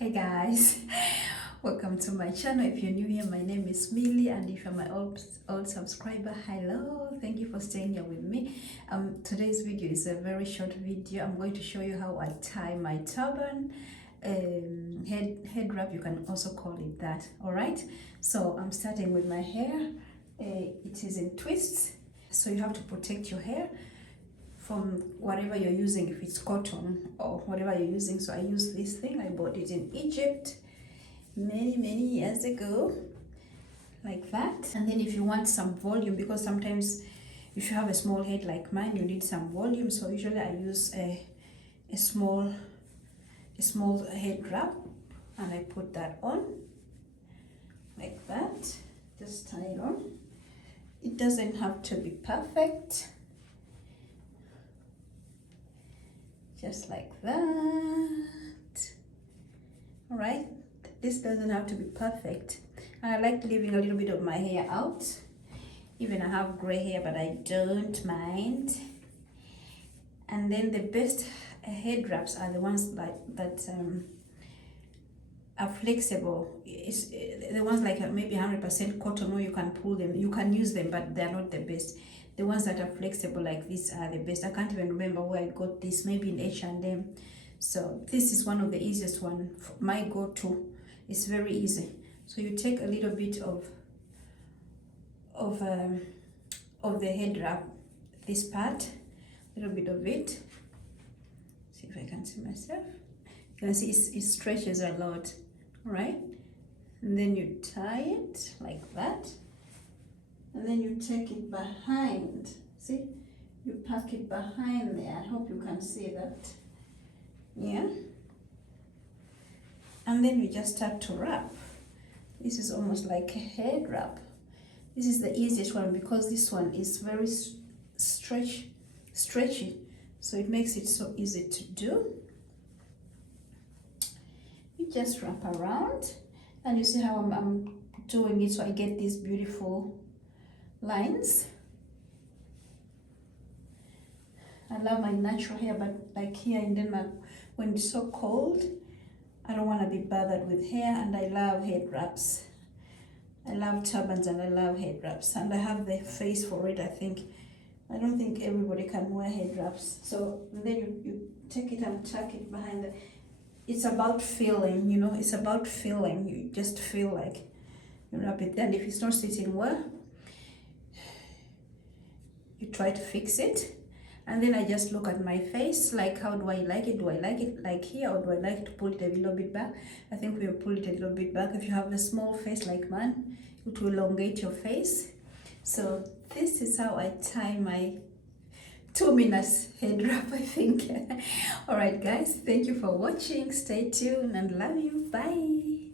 Hey guys, welcome to my channel. If you're new here, my name is Millie, and if you're my old subscriber, hello, thank you for staying here with me. Today's video is a very short video. I'm going to show you how I tie my turban, head wrap, you can also call it that. All right, so I'm starting with my hair. It is in twists, so you have to protect your hair from whatever you're using, if it's cotton or whatever you're using. So I use this thing. I bought it in Egypt many years ago, like that. And then if you want some volume, because sometimes if you have a small head like mine, you need some volume, so usually I use a small head wrap, and I put that on like that. Just tie it on. It doesn't have to be perfect, just like that. All right, this doesn't have to be perfect, and I like leaving a little bit of my hair out. Even I have gray hair, but I don't mind. And then the best head wraps are the ones like that are flexible. It's the ones like maybe 100% cotton, or you can pull them, you can use them, but they're not the best. The ones that are flexible like this are the best. I can't even remember where I got this, maybe in H&M. So this is one of the easiest one, my go-to. It's very easy. So you take a little bit of the head wrap, this part, a little bit of it. See if I can see myself. You can see it stretches a lot. All right, and then you tie it like that. And then you take it behind. See, you pack it behind there. I hope you can see that. Yeah. And then you just start to wrap. This is almost like a head wrap. This is the easiest one because this one is very stretchy. So it makes it so easy to do. You just wrap around, and you see how I'm doing it, so I get these beautiful lines. I love my natural hair, but like here in Denmark, when it's so cold, I don't want to be bothered with hair, and I love head wraps. I love turbans and I love head wraps, and I have the face for it. I don't think everybody can wear head wraps. So then you take it and tuck it behind the, it's about feeling, you know, it's about feeling. You just feel like you wrap it, and if it's not sitting well, you try to fix it. And then I just look at my face, like how do I like it? Do I like it like here, or do I like to pull it a little bit back? I think we'll pull it a little bit back. If you have a small face like mine, it will elongate your face. So this is how I tie my 2 minutes head wrap, I think. All right guys, thank you for watching. Stay tuned and love you. Bye.